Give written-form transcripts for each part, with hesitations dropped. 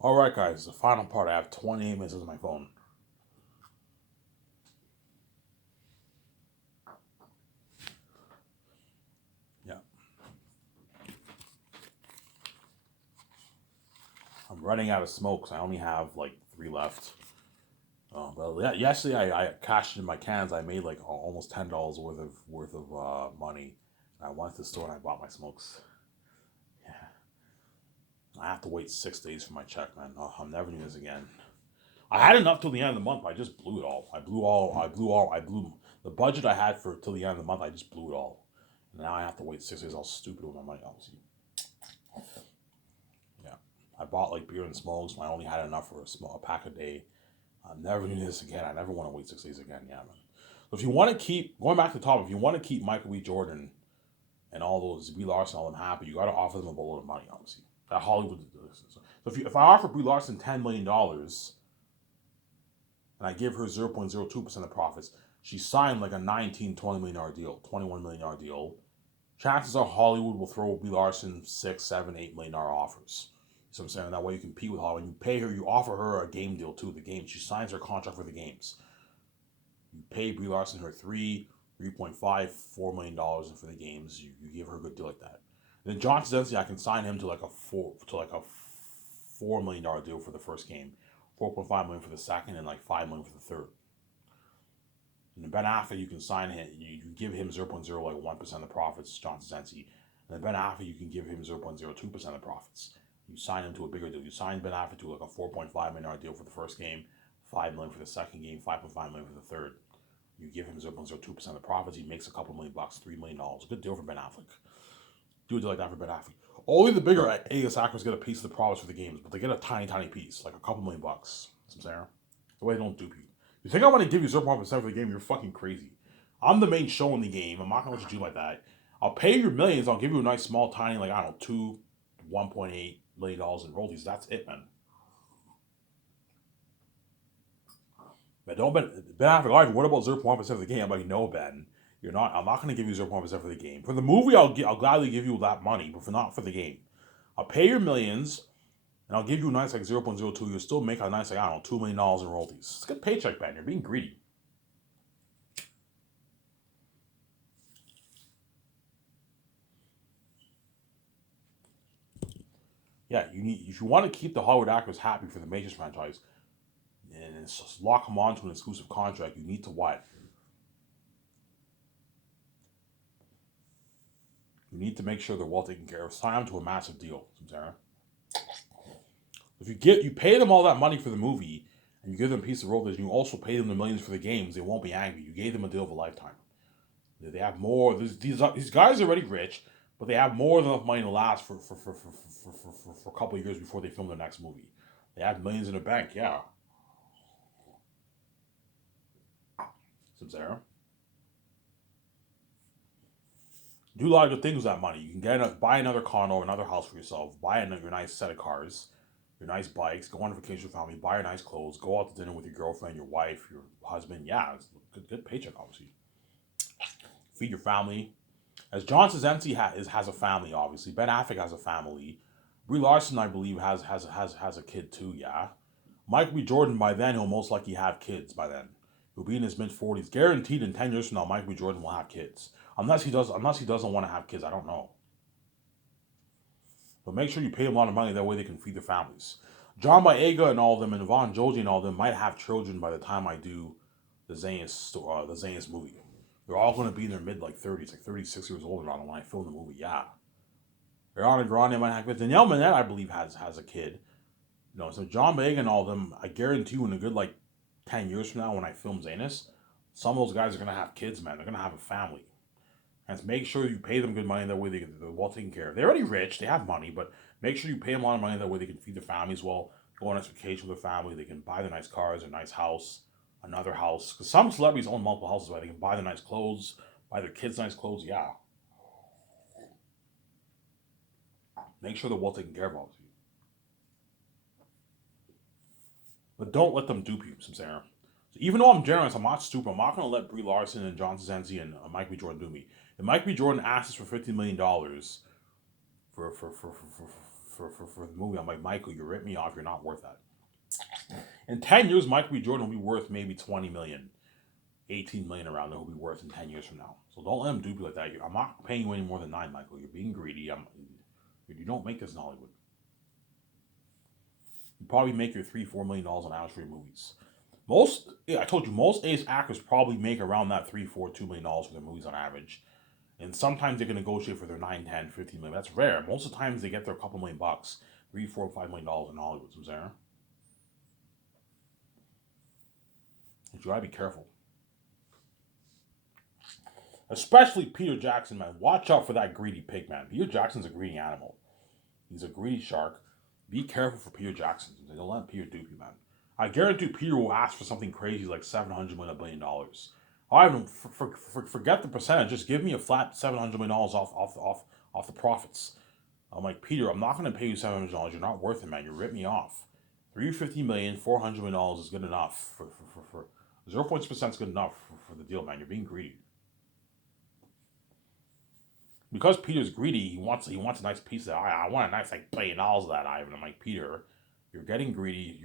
All right, guys, the final part. I have 28 minutes on my phone. Yeah, I'm running out of smokes. I only have like three left. But yeah, yesterday I cashed in my cans. I made like almost $10 worth of money. I went to the store and I bought my smokes. Yeah, I have to wait 6 days for my check, man. Oh, I'm never doing this again. I had enough till the end of the month, but I just blew it all. I blew the budget I had for till the end of the month. I just blew it all. And now I have to wait 6 days. I was stupid with my money, obviously. Yeah, I bought like beer and smokes. And I only had enough for a pack a day. I'm never doing this again. I never want to wait 6 days again. Yeah, man. So if you want to keep going back to the top, if you want to keep Michael B. Jordan and all those Brie Larson, all them happy, you got to offer them a boatload of money, obviously. That Hollywood. So if I offer Brie Larson $10 million and I give her 0.02% of profits, she signed like a 19, $20 million deal, $21 million deal. Chances are Hollywood will throw Brie Larson six, seven, $8 million offers. So I'm saying that way you compete with Hollywood. You pay her, you offer her a game deal too. The game, she signs her contract for the games. You pay Brie Larson her 3.5, $4 million for the games. You give her a good deal like that. And then John Krasinski, I can sign him to like a $4 million deal for the first game, 4.5 million for the second, and like 5 million for the third. And then Ben Affleck, you can sign him. You give him 0.01% of the profits, John Krasinski. And then Ben Affleck, you can give him 0.02% of the profits. You sign him to a bigger deal. You sign Ben Affleck to like a $4.5 million deal for the first game, 5 million for the second game, 5.5 million for the third. You give him 0.02% of the profits. He makes a couple $1 million, $3 million. Good deal for Ben Affleck. Do a deal like that for Ben Affleck. Only the bigger A-list actors get a piece of the profits for the games, but they get a tiny, tiny piece, like a couple $1 million. You know what I'm saying? The way they don't dupe you. You think I want to give you 0.1% for the game? You're fucking crazy. I'm the main show in the game. I'm not gonna let you do like that. I'll pay your millions. I'll give you a nice small tiny like I don't know 1.8 million dollars in royalties. That's it, man. But don't Ben Affleck. All right, what about 0.1% of the game? I'm like, no, Ben. You're not. I'm not gonna give you 0.1% for the game. For the movie, I'll gladly give you that money, but for not for the game. I'll pay your millions, and I'll give you a nice like 0.02. You'll still make a nice like I don't know $2 million in royalties. It's a good paycheck, Ben. You're being greedy. Yeah, you need if you want to keep the Hollywood actors happy for the Matrix franchise and just lock them onto an exclusive contract, you need to what? You need to make sure they're well taken care of. Sign them to a massive deal, Sarah. If you pay them all that money for the movie and you give them a piece of royalties, and you also pay them the millions for the games, they won't be angry. You gave them a deal of a lifetime. They have more. These guys are already rich, but they have more than enough money to last for a couple of years before they film their next movie. They have millions in the bank, yeah. Sarah. Do a lot of good things with that money. You can buy another condo or another house for yourself. Buy your nice set of cars, your nice bikes. Go on vacation with family. Buy your nice clothes. Go out to dinner with your girlfriend, your wife, your husband. Yeah, it's a good paycheck, obviously. Feed your family. As John Krasinski has a family, obviously. Ben Affleck has a family. Brie Larson, I believe, has a kid too. Yeah. Michael B. Jordan, by then he'll most likely have kids. By then, he'll be in his mid 40s. Guaranteed, in 10 years from now, Michael B. Jordan will have kids. Unless he doesn't want to have kids. I don't know. But make sure you pay them a lot of money. That way they can feed their families. John Boyega and all of them, and Von Joji and all of them might have children by the time I do the Zayas movie. They're all going to be in their mid like 30s, like 36 years old around when I film the movie. Yeah, Ariana Grande might have kids. Danielle Minette, I believe, has a kid. So John Boyega and all of them, I guarantee you, in a good like 10 years from now, when I film Zanus, some of those guys are going to have kids, man. They're going to have a family. And make sure you pay them good money. That way they're well taken care of. They're already rich. They have money, but make sure you pay them a lot of money. That way they can feed their families well, go on a vacation with their family. They can buy their nice cars, a nice house, another house. Because some celebrities own multiple houses, right? They can buy their nice clothes, buy their kids nice clothes. Yeah. Make sure they're well taken care of, obviously. But don't let them dupe you, some Sarah. So even though I'm generous, I'm not stupid. I'm not going to let Brie Larson and John Zenzi and Mike B. Jordan do me. If Mike B. Jordan asks for $15 million for for the movie. I'm like, Michael, you ripped me off. You're not worth that. In 10 years, Michael B. Jordan will be worth maybe 20 million, 18 million around there. Will be worth in 10 years from now. So don't let him dupe you like that. I'm not paying you any more than 9, Michael. You're being greedy. You don't make this in Hollywood. You probably make your $3-4 million on average for your movies. I told you, most ace actors probably make around that $3-4-$2 million for their movies on average. And sometimes they can negotiate for their 9, 10, 15 million. That's rare. Most of the times they get their couple $1 million, $3, $4, $5 million in Hollywood. So there. But you gotta be careful. Especially Peter Jackson, man. Watch out for that greedy pig, man. Peter Jackson's a greedy animal. He's a greedy shark. Be careful for Peter Jackson. Don't let Peter dupe you, man. I guarantee Peter will ask for something crazy like $700 million, $1 billion. Forget the percentage. Just give me a flat $700 million off the profits. I'm like, Peter, I'm not going to pay you $700. You're not worth it, man. You ripped me off. $350 million, $400 million is good enough for 0.6% is good enough for the deal, man. You're being greedy. Because Peter's greedy, he wants a nice piece of that. I want a nice $1 billion of that, Ivan. I'm like, Peter, you're getting greedy.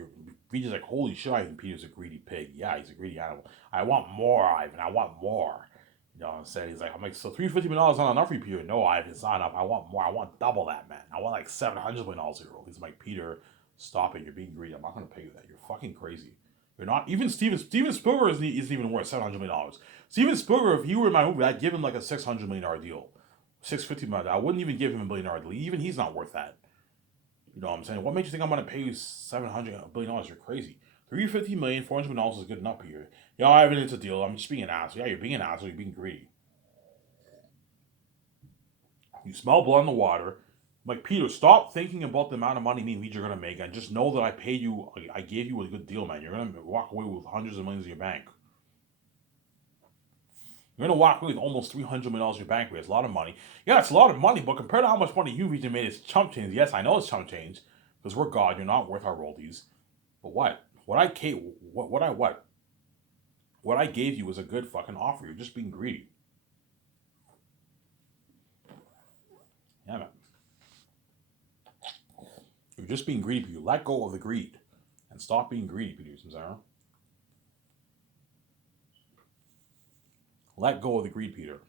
Peter's like, holy shit, Ivan, Peter's a greedy pig. Yeah, he's a greedy animal. I want more, Ivan. I want more. You know what I'm saying? He's like, I'm like, so $350 million is not enough for you, Peter. No, Ivan, it's not enough. I want more. I want double that, man. I want like $700 million here. He's like, Peter, stop it. You're being greedy. I'm not going to pay you that. You're fucking crazy. You're not. Even Steven Spielberg isn't even worth $700 million. Steven Spielberg, if he were in my movie, I'd give him like a $600 million deal. $650 million. I wouldn't even give him $1 billion deal. Even he's not worth that. You know what I'm saying? What makes you think I'm going to pay you $700 million? You're crazy. $350 million, $400 million is good enough here. Yeah, I have it. It's a deal. I'm just being an asshole. Yeah, you're being an asshole. You're being greedy. You smell blood in the water. Like, Peter, stop thinking about the amount of money me and Weege are going to make, and just know that I paid you, I gave you a good deal, man. You're going to walk away with hundreds of millions in your bank. You're going to walk away with almost $300 million in your bank. It's a lot of money. Yeah, it's a lot of money, but compared to how much money you Weege made, it's chump change. Yes, I know it's chump change, because we're God. You're not worth our royalties. But what? What I gave you was a good fucking offer. You're just being greedy. Yeah, man. You're just being greedy, Peter. Let go of the greed. And stop being greedy, Peter Samsara. Let go of the greed, Peter.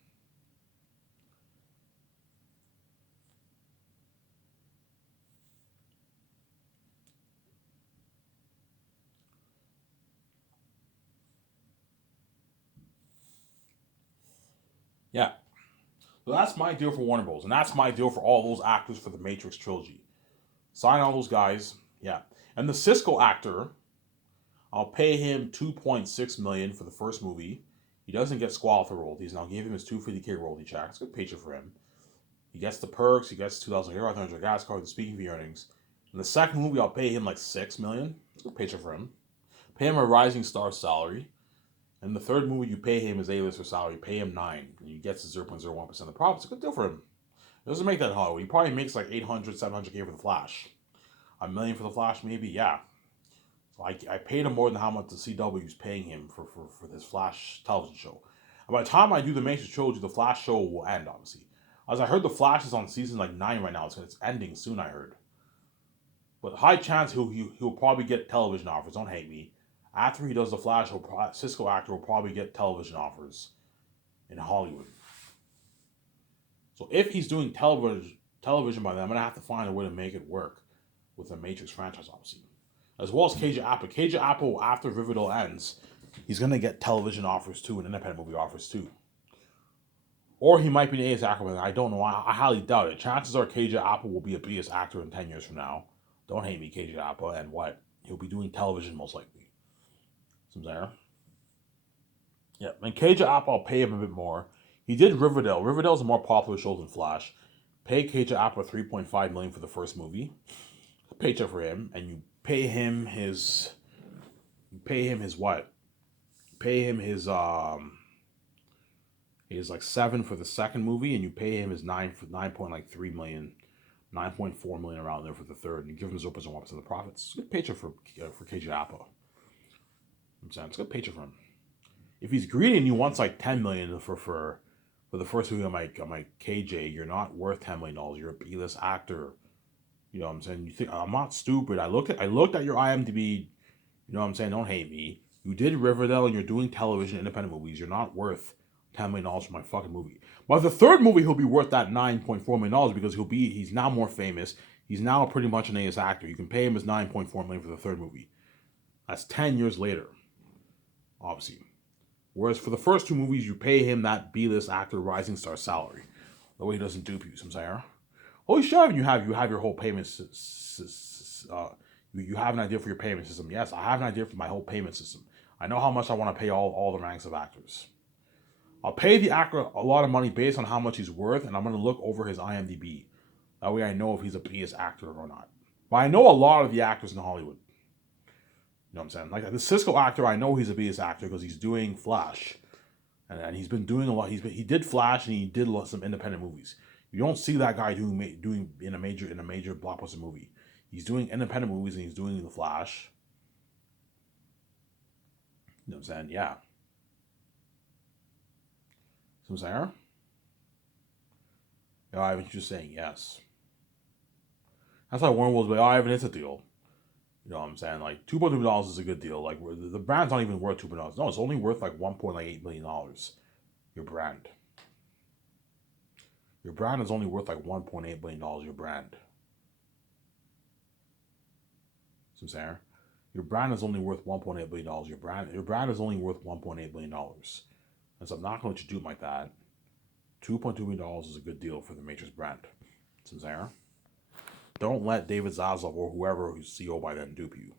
Yeah. So that's my deal for Warner Bros. And that's my deal for all those actors for the Matrix trilogy. Sign all those guys. Yeah. And the Cisco actor, I'll pay him $2.6 million for the first movie. He doesn't get squall for royalties, and I'll give him his $250K royalty check. It's a good paycheck for him. He gets the perks. He gets 2,000 euro, 100 gas card, the speaking fee earnings. In the second movie, I'll pay him like $6 million. It's a good paycheck for him. Pay him a rising star salary. In the third movie, you pay him his A-lister salary. Pay him $9 million, and he gets his 0.01% of the profits. It's a good deal for him. It doesn't make that Hollywood. He probably makes like 800, 700K for the Flash. $1 million for the Flash, maybe. Yeah. So I paid him more than how much the CW is paying him for this Flash television show. And by the time I do the Matrix trilogy, the Flash show will end, obviously. As I heard, the Flash is on season like 9 right now. It's ending soon, I heard. But high chance he'll probably get television offers. Don't hate me. After he does the Flash, Cisco actor will probably get television offers in Hollywood. So if he's doing television by then, I'm going to have to find a way to make it work with the Matrix franchise, obviously. As well as KJ Apple. KJ Apple, after Riverdale ends, he's going to get television offers too and independent movie offers too. Or he might be an A.S. Ackerman. I don't know. I highly doubt it. Chances are KJ Apple will be a B.S. actor in 10 years from now. Don't hate me, KJ Apple. And what? He'll be doing television most likely. Some there. Yeah. And KJ Apple, I'll pay him a bit more. He did Riverdale. Riverdale's a more popular show than Flash. Pay KJ Apple $3.5 million for the first movie. Paycheck for him. And you pay him his what? Pay him his like 7 for the second movie, and you pay him his 9.3 million, 9.4 million around there for the third, and you give him his 0.1% of the profits. It's a good paycheck for KJ Apple. I'm saying it's a good paycheck for him. If he's greedy and he wants like 10 million for the first movie, I'm like KJ, you're not worth $10 million. You're a B-list actor. You know what I'm saying? You think I'm not stupid. I looked at your IMDb. You know what I'm saying? Don't hate me. You did Riverdale and you're doing television independent movies. You're not worth $10 million for my fucking movie. But the third movie he'll be worth that $9.4 million because he's now more famous. He's now pretty much an A-list actor. You can pay him his $9.4 million for the third movie. That's 10 years later, obviously. Whereas for the first two movies, you pay him that B-list actor rising star salary. The way he doesn't dupe you, sometimes. Holy shit, you have your whole payment you have an idea for your payment system. Yes, I have an idea for my whole payment system. I know how much I want to pay all the ranks of actors. I'll pay the actor a lot of money based on how much he's worth, and I'm going to look over his IMDb. That way I know if he's a B-list actor or not. But I know a lot of the actors in Hollywood. You know what I'm saying? Like the Cisco actor, I know he's a B-list actor because he's doing Flash. And he's been doing a lot. He did Flash and he did some independent movies. You don't see that guy doing in a major blockbuster movie. He's doing independent movies and he's doing the Flash. You know what I'm saying? Yeah. See what I'm saying? Yeah, Ivan's just saying yes. That's why Warner Will's like, oh, Ivan, it's a deal. You know what I'm saying? Like $2.2 is a good deal. Like the brand's not even worth $2. No, it's only worth like $1.8 million. Your brand. Your brand is only worth like $1.8 million. Your brand. See what I'm saying? Your brand is only worth $1.8 billion. Your brand is only worth $1.8 billion. And so I'm not going to let you do it like that. $2.2 million is a good deal for the Matrix brand. See what I'm saying? Don't let David Zaslav or whoever who's CEO by then dupe you.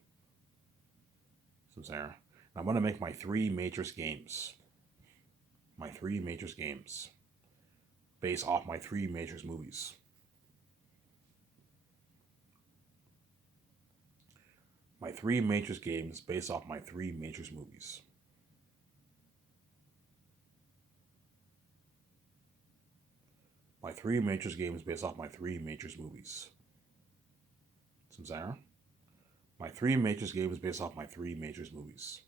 See what I'm saying? And I'm going to make my 3 Matrix games. My 3 Matrix games. Based off my 3 Matrix movies. My 3 Matrix games based off my 3 Matrix movies. My 3 Matrix games based off my 3 Matrix movies. Samsara? My 3 Matrix games based off my 3 Matrix movies.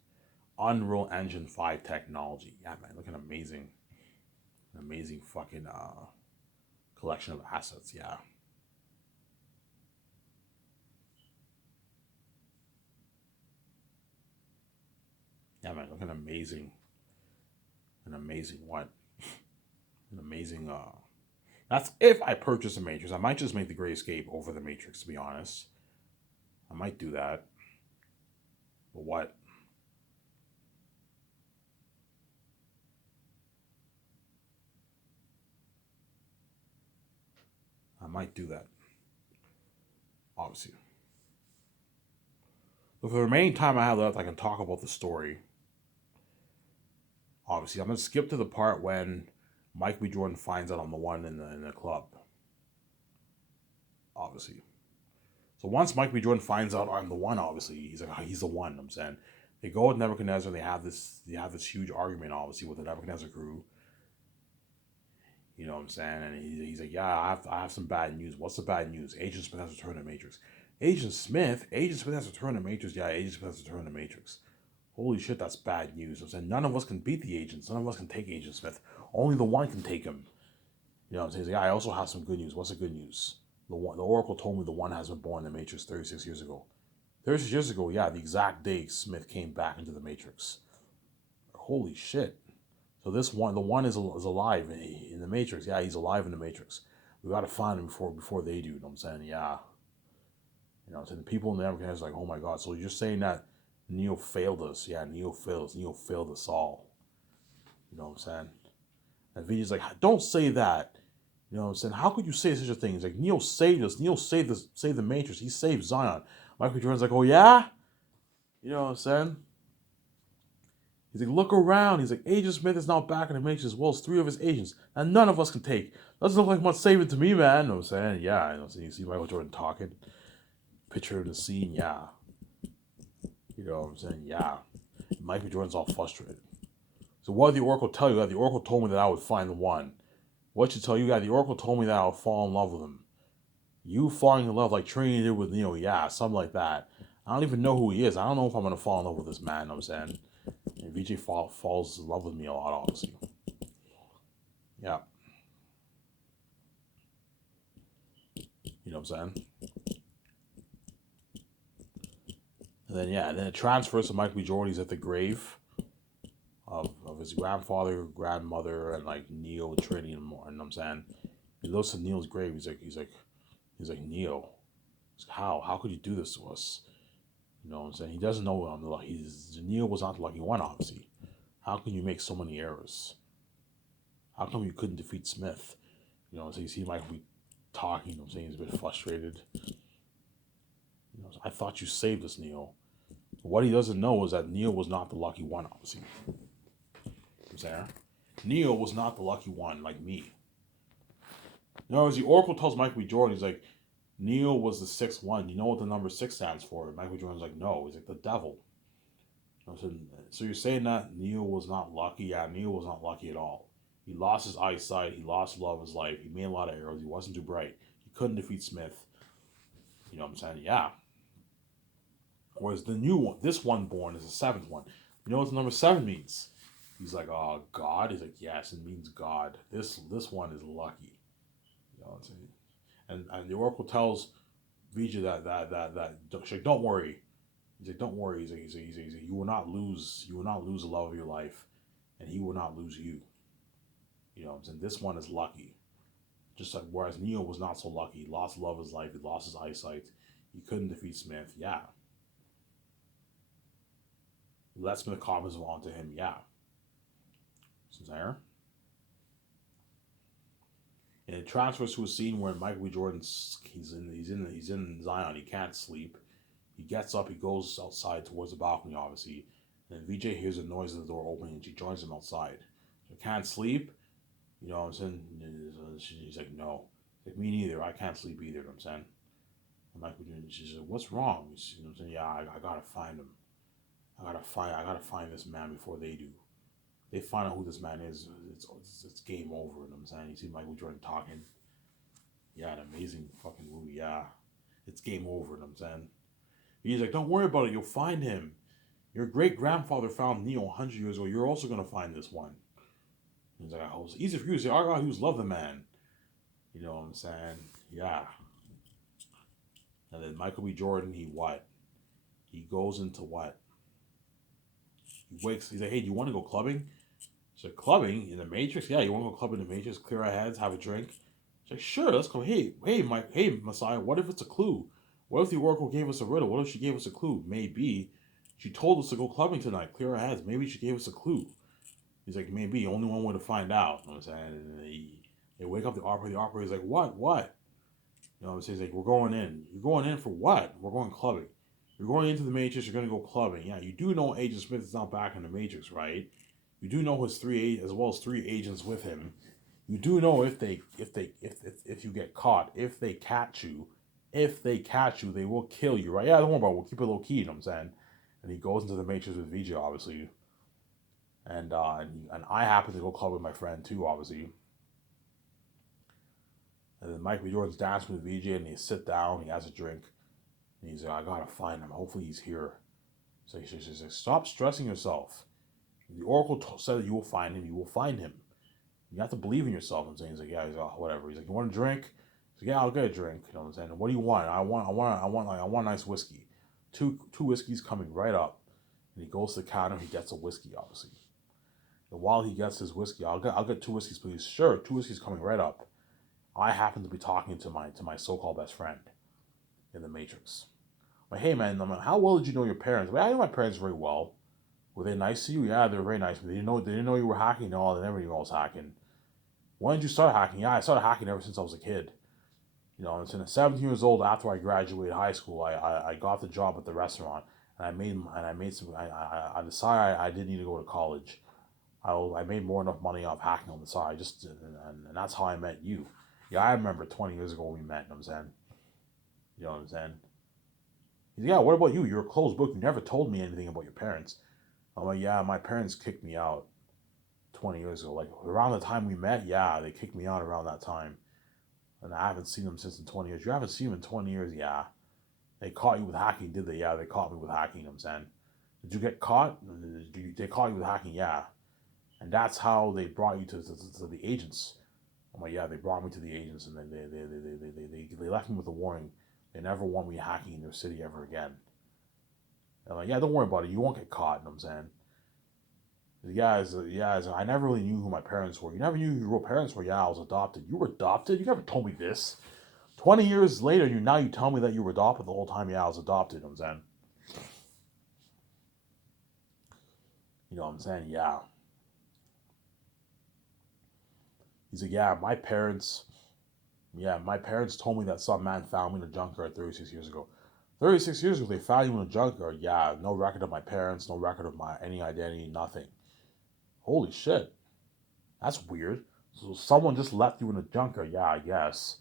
Unreal Engine 5 technology. Yeah, man, looking amazing. An amazing fucking collection of assets, yeah. Yeah, man, looking amazing. An amazing what? An amazing that's if I purchase a Matrix. I might just make the Great Escape over the Matrix, to be honest. I might do that. But what? I might do that. Obviously. But for the remaining time I have left, I can talk about the story. Obviously, I'm going to skip to the part when Mike B. Jordan finds out I'm the one in the club. Obviously. So once Mike B. Jordan finds out I'm the one, obviously, he's like, oh, he's the one, I'm saying. They go with Nebuchadnezzar and they have this huge argument, obviously, with the Nebuchadnezzar crew. You know what I'm saying? And he's like, yeah, I have some bad news. What's the bad news? Agent Smith has returned to Matrix. Agent Smith has returned to Matrix. Yeah, Agent Smith has returned to Matrix. Holy shit, that's bad news. I'm saying none of us can beat the agents. None of us can take Agent Smith. Only the one can take him. You know what I'm saying? He's like, yeah, I also have some good news. What's the good news? The Oracle told me the one has been born in the Matrix 36 years ago. 36 years ago, yeah, the exact day Smith came back into the Matrix. Holy shit. So the one is alive in the Matrix. Yeah, he's alive in the Matrix. We got to find him before they do. You know what I'm saying? Yeah. You know, so the people in the Nebuchadnezzar like, oh my god. So you're saying that Neo failed us? Yeah, Neo failed us. Neo failed us all. You know what I'm saying? And Vegeta's like, don't say that. You know what I'm saying? How could you say such a thing? He's like, Neo saved us. Neo saved the Matrix. He saved Zion. Michael Jordan's like, oh yeah? You know what I'm saying? He's like, look around. He's like, Agent Smith is now back in the Matrix as well as 3 of his agents. And none of us can take. Doesn't look like much saving to me, man. You know what I'm saying? Yeah. You know, so you see Michael Jordan talking. Picture of the scene, yeah. You know what I'm saying? Yeah. Michael Jordan's all frustrated. So what did the Oracle tell you? The Oracle told me that I would find the one. What should tell you guys? The Oracle told me that I would fall in love with him. You falling in love like Trinity did with Neo, yeah, something like that. I don't even know who he is. I don't know if I'm gonna fall in love with this man. You know what I'm saying? And VJ falls in love with me a lot, obviously. Yeah. You know what I'm saying? And then it transfers to Michael B. Jordan. He's at the grave of his grandfather, grandmother, and like Neo and Trinity and more. And I'm saying, he looks at Neo's grave. He's like Neo. How could you do this to us? You know what I'm saying? He doesn't know I'm the lucky. Neo was not the lucky one, obviously. How can you make so many errors? How come you couldn't defeat Smith? You know, so you see Michael be talking. You know what I'm saying? He's a bit frustrated. You know, I thought you saved us, Neo. What he doesn't know is that Neo was not the lucky one, obviously. You know what I'm saying? Neo was not the lucky one like me. In other words, the Oracle tells Michael B. Jordan, he's like, Neo was the sixth one. You know what the number 6 stands for? Michael B. Jordan's like, no. He's like, the devil. You know, so you're saying that Neo was not lucky? Yeah, Neo was not lucky at all. He lost his eyesight. He lost love of his life. He made a lot of errors. He wasn't too bright. He couldn't defeat Smith. You know what I'm saying? Yeah. Whereas the new one, this one born is the 7th one. You know what the number 7 means? He's like, oh, God? He's like, yes, it means God. This one is lucky. You know what I'm saying? And the Oracle tells Vijay that she's like, don't worry. He's like, don't worry. He's like, you will not lose the love of your life, and he will not lose you. You know what I'm saying? This one is lucky. Just like, whereas Neo was not so lucky. He lost love of his life. He lost his eyesight. He couldn't defeat Smith. Yeah. Let Smith copies onto him. Yeah. So there. And it transfers to a scene where Michael B. Jordan's he's in Zion. He can't sleep. He gets up. He goes outside towards the balcony, obviously. And Vijay hears a noise of the door opening, and she joins him outside. So can't sleep. You know what I'm saying? She's like, no. Like, me neither. I can't sleep either. You know what I'm saying? And Michael B. Jordan, she's like, what's wrong? You know what I'm saying? Yeah, I gotta find him. I gotta find this man before they do. They find out who this man is. It's game over. You know what I'm saying? You see Michael Jordan talking. Yeah, an amazing fucking movie. Yeah, it's game over. You know what I'm saying? He's like, don't worry about it. You'll find him. Your great grandfather found Neo 100 years ago. You're also gonna find this one. He's like, oh, it's easy for you to say. Oh God, he was love the man. You know what I'm saying? Yeah. And then Michael B. Jordan, he what? He goes into what? He wakes. He's like, hey, do you want to go clubbing? So clubbing in the Matrix? Yeah, you want to go club in the Matrix? Clear our heads, have a drink. She's like, sure, let's go. Hey, Mike, hey, Messiah. What if it's a clue? What if the Oracle gave us a riddle? What if she gave us a clue? Maybe she told us to go clubbing tonight. Clear our heads. Maybe she gave us a clue. He's like, maybe only one way to find out. You know what I'm saying? And they wake up the operator. The operator's like, what? You know what I'm saying? He's like, we're going in. You're going in for what? We're going clubbing. You're going into the Matrix. You're going to go clubbing. Yeah, you do know Agent Smith is not back in the Matrix, right? You do know his as well as 3 agents with him. You do know if you get caught, if they catch you, they will kill you, right? Yeah, don't worry about it. We'll keep it low key. You know what I'm saying? And he goes into the Matrix with Vijay, obviously, and I happen to go club with my friend too, obviously. And then Mike B. Jordan's dancing with Vijay, and they sit down. He has a drink, and he's like, I gotta find him. Hopefully he's here. So he's like, stop stressing yourself. The Oracle said that you will find him. You will find him. You have to believe in yourself. I'm saying, he's like, yeah, he's like, oh, whatever. He's like, you want a drink? He's like, yeah, I'll get a drink. You know what I'm saying? What do you want? I want a nice whiskey. Two whiskeys coming right up. And he goes to the counter. He gets a whiskey, obviously. And while he gets his whiskey, I'll get 2 whiskeys, please. Sure, 2 whiskeys coming right up. I happen to be talking to my so-called best friend in the Matrix. I'm like, hey man, how well did you know your parents? Well, I know my parents very well. Were they nice to you? Yeah, they were very nice. But they didn't know you were hacking. No, they never knew I was hacking. When did you start hacking? Yeah, I started hacking ever since I was a kid. You know, and since 17 years old, after I graduated high school, I got the job at the restaurant, and I made some. I decided I didn't need to go to college. I made more enough money off hacking on the side. And that's how I met you. Yeah, I remember 20 years ago we met. You know what I'm saying? You know what I'm saying? He's like, yeah. What about you? You're a closed book. You never told me anything about your parents. I'm like, yeah, my parents kicked me out 20 years ago. Like, around the time we met, yeah, they kicked me out around that time. And I haven't seen them since in 20 years. You haven't seen them in 20 years? Yeah. They caught you with hacking, did they? Yeah, they caught me with hacking, you know what I'm saying? Did you get caught? They caught you with hacking, yeah. And that's how they brought you to the agents. I'm like, yeah, they brought me to the agents, and then they left me with a warning. They never want me hacking in their city ever again. And I'm like, yeah, don't worry about it. You won't get caught. You know what I'm saying? I never really knew who my parents were. You never knew who your real parents were. Yeah, I was adopted. You were adopted? You never told me this. 20 years later, you tell me that you were adopted the whole time. Yeah, I was adopted. You know what I'm saying? You know what I'm saying? Yeah. He's like, my parents told me that some man found me in a junkyard 36 years ago. 36 years ago, they found you in a junkyard. Yeah, no record of my parents, no record of my any identity, nothing. Holy shit. That's weird. So someone just left you in a junkyard. Yeah, I guess.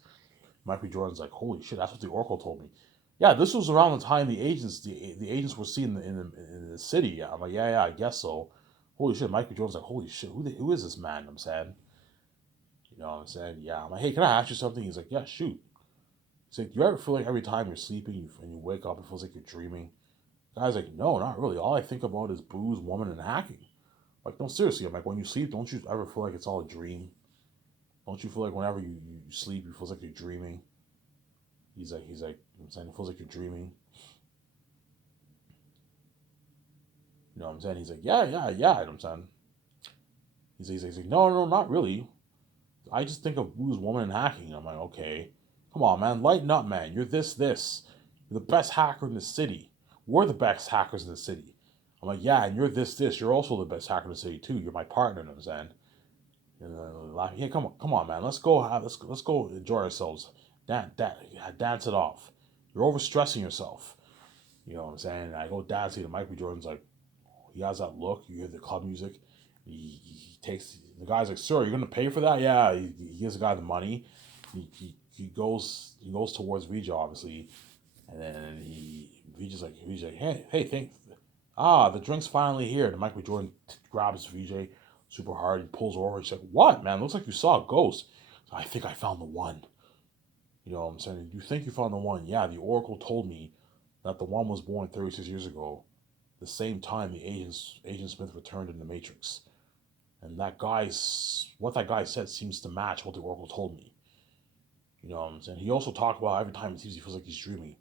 Michael Jordan's like, holy shit, that's what the Oracle told me. Yeah, this was around the time the agents were seen in the city. Yeah, I'm like, yeah, I guess so. Holy shit, Michael Jordan's like, holy shit, who is this man? I'm saying, you know what I'm saying? Yeah, I'm like, hey, can I ask you something? He's like, yeah, shoot. He's like, do you ever feel like every time you're sleeping and you wake up, it feels like you're dreaming? The guy's like, no, not really. All I think about is booze, woman, and hacking. Like, no, seriously. I'm like, when you sleep, don't you ever feel like it's all a dream? Don't you feel like whenever you sleep, it feels like you're dreaming? He's like, I'm saying, it feels like you're dreaming. You know what I'm saying? He's like, yeah. You know what I'm saying? He's like, no, not really. I just think of booze, woman, and hacking. I'm like, okay. Come on, man. Lighten up, man. You're this. You're the best hacker in the city. We're the best hackers in the city. I'm like, yeah, and you're this. You're also the best hacker in the city, too. You're my partner, you know what I'm saying? And laughing, yeah, come on, man. Let's go enjoy ourselves. Dance it off. You're overstressing yourself. You know what I'm saying? And I go dancing, and Michael Jordan's like, he has that look. You hear the club music. He takes the guy's like, sir, you're gonna pay for that? Yeah. He gives the guy the money. He goes towards Vijay obviously, and then Vijay's like, hey, thank. The drink's finally here. And Michael Jordan grabs Vijay super hard. He pulls over. He's like, what, man? Looks like you saw a ghost. I think I found the one. You know what I'm saying? You think you found the one? Yeah, the Oracle told me that the one was born 36 years ago, the same time the Agent Smith returned in the Matrix. And what that guy said seems to match what the Oracle told me. You know what I'm saying? He also talked about every time he feels like he's dreaming.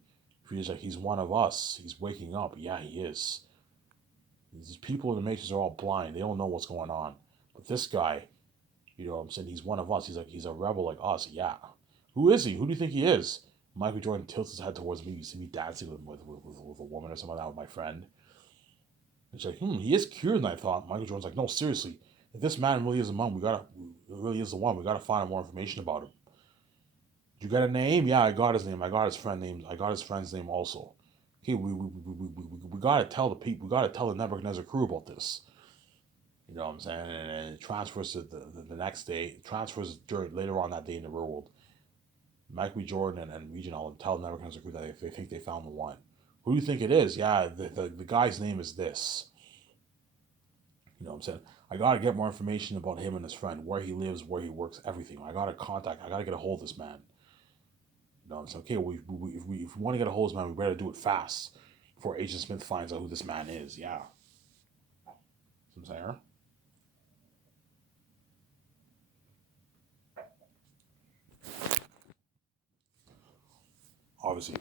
He feels like he's one of us. He's waking up. Yeah, he is. These people in the Matrix are all blind. They don't know what's going on. But this guy, you know what I'm saying? He's one of us. He's a rebel like us. Yeah. Who is he? Who do you think he is? Michael Jordan tilts his head towards me. You see me dancing with a woman or something like that with my friend. It's like, he is cured. And I thought, Michael Jordan's like, no, seriously. If this man really is the one, really is the one. We gotta find out more information about him. Did you get a name? Yeah, I got his name. I got his friend's name also. Okay, we gotta tell the people. We gotta tell the Nebuchadnezzar crew about this. You know what I'm saying? And it transfers to the next day. It transfers later on that day in the real world. Michael B. Jordan and Regional tell Nebuchadnezzar crew that they think they found the one. Who do you think it is? Yeah, the guy's name is this. You know what I'm saying? I gotta get more information about him and his friend, where he lives, where he works, everything. I gotta get a hold of this man. You know what I'm saying? Okay, if we want to get a hold of this man, we better do it fast before Agent Smith finds out who this man is. Yeah. You know what I'm saying? Obviously.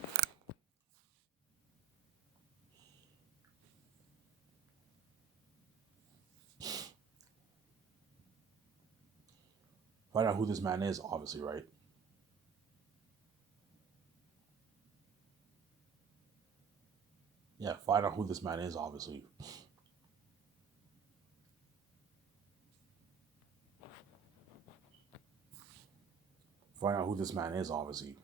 Find out who this man is, obviously, right? Yeah, find out who this man is, obviously. Find out who this man is, obviously.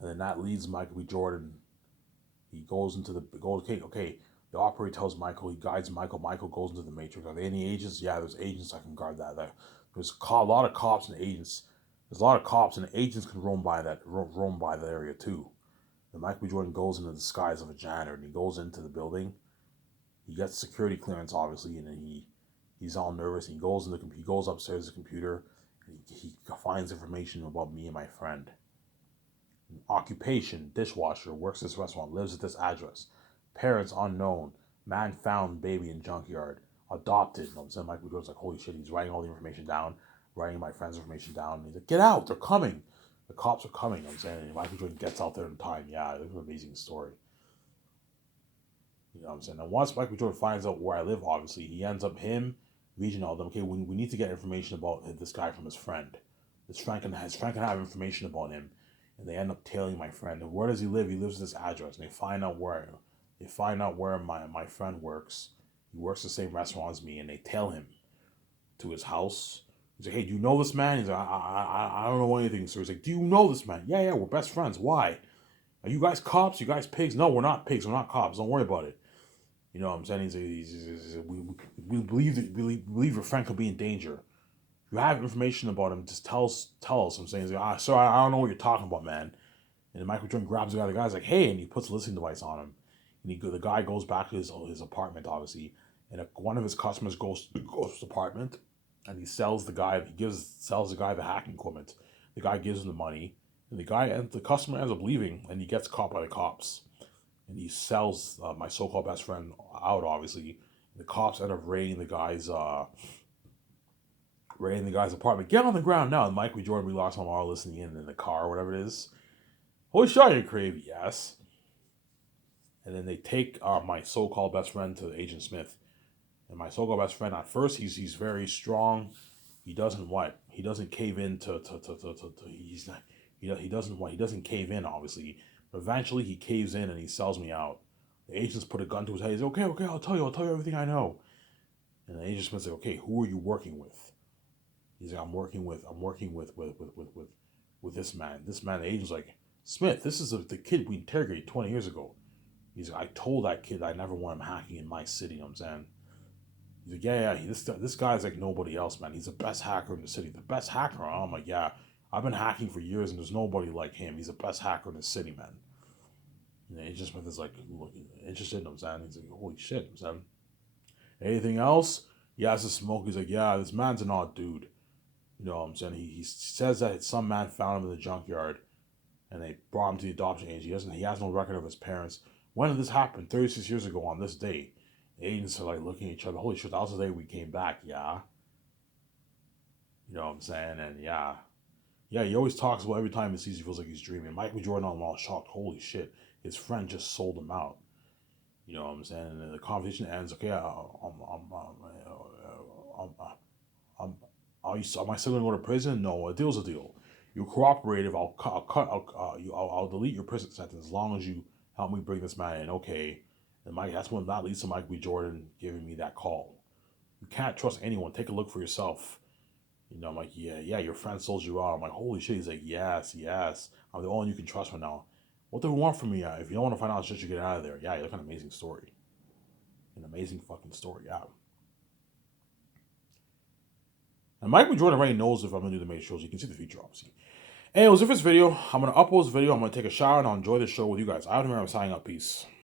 And then that leads Michael B. Jordan. He goes into the okay. The operator tells Michael. He guides Michael. Michael goes into the Matrix. Are there any agents? Yeah, there's agents that can guard that. There's a lot of cops and agents. There's a lot of cops and agents can roam by that area too. And Michael B. Jordan goes in the disguise of a janitor and he goes into the building. He gets security clearance, obviously, and then he's all nervous. He goes upstairs to the computer. And he finds information about me and my friend. Occupation, dishwasher, works at this restaurant, lives at this address. Parents unknown. Man found baby in junkyard. Adopted. You know what I'm saying? Michael goes like, holy shit, he's writing all the information down, writing my friend's information down. And he's like, get out, they're coming. The cops are coming. You know what I'm saying? And Michael Jordan gets out there in time. Yeah, it was an amazing story. You know what I'm saying? And once Michael B. Jordan finds out where I live, obviously, he ends up him reaching out to them. Okay, we need to get information about this guy from his friend. His friend can have information about him, and they end up tailing my friend. And where does he live? He lives at this address, and they find out where my friend works. He works the same restaurant as me, and they tail him to his house. He's like, "Hey, do you know this man?" He's like, I don't know anything." So he's like, "Do you know this man?" "Yeah, we're best friends." "Why? Are you guys cops? You guys pigs?" "No, we're not pigs. We're not cops. Don't worry about it." You know what I'm saying? We believe your friend could be in danger. If you have information about him, just tell us. I'm saying, he's like, "Sir, I don't know what you're talking about, man." And then Michael Jordan grabs the guy. The guy's like, "Hey," and he puts a listening device on him. And the guy goes back to his apartment, obviously. And one of his customers goes to his apartment, and he sells the guy the hacking equipment. The guy gives him the money, and the customer ends up leaving, and he gets caught by the cops. And he sells my so-called best friend out. Obviously, the cops end up raiding the guy's apartment. "Get on the ground now!" And Mike B. Jordan, we lost him while listening in the car or whatever it is. "Holy shit, you're crazy!" "Yes." And then they take my so-called best friend to Agent Smith. And my so-called best friend, at first, he's very strong. He doesn't cave in he doesn't cave in, obviously. But eventually he caves in and he sells me out. The agents put a gun to his head. He's like, okay, I'll tell you everything I know. And the agent Smith's like, "Okay, who are you working with?" He's like, I'm working with this man. This man, the agent's like, "Smith, this is the kid we interrogated 20 years ago." He's like, "I told that kid I never want him hacking in my city." You know what I'm saying? He's like, "Yeah. This guy's like nobody else, man. He's the best hacker in the city." "The best hacker?" I'm like, "Yeah. I've been hacking for years, and there's nobody like him. He's the best hacker in the city, man." And Agent Smith is like, interested in him, saying, he's like, "Holy shit, I'm saying. Anything else?" He has to smoke. He's like, "Yeah, this man's an odd dude." You know what I'm saying? He says that some man found him in the junkyard, and they brought him to the adoption agency. He has no record of his parents. "When did this happen?" 36 years ago on this day. The agents are like looking at each other. "Holy shit, that was the day we came back." "Yeah." You know what I'm saying? And yeah. Yeah, he always talks about every time he sees, he feels like he's dreaming. Michael Jordan, I'm all shocked. Holy shit. His friend just sold him out. You know what I'm saying? And then the conversation ends. Okay, am I still gonna go to prison? "No, a deal's a deal. You cooperate. If I'll delete your prison sentence as long as you help me bring this man in." "Okay." And that's when that leads to Mike B. Jordan giving me that call. You can't trust anyone. Take a look for yourself. You know, I'm like, yeah, your friend sold you out. I'm like, holy shit. He's like, yes. I'm the only one you can trust for now. What do they want from me? If you don't want to find out shit, you get out of there. Yeah, you look an amazing story. An amazing fucking story, yeah. And Michael Jordan already knows if I'm going to do the main shows. You can see the future, obviously. Anyways, if this video, I'm going to upload this video. I'm going to take a shower and I'll enjoy this show with you guys. I don't remember signing up. Peace.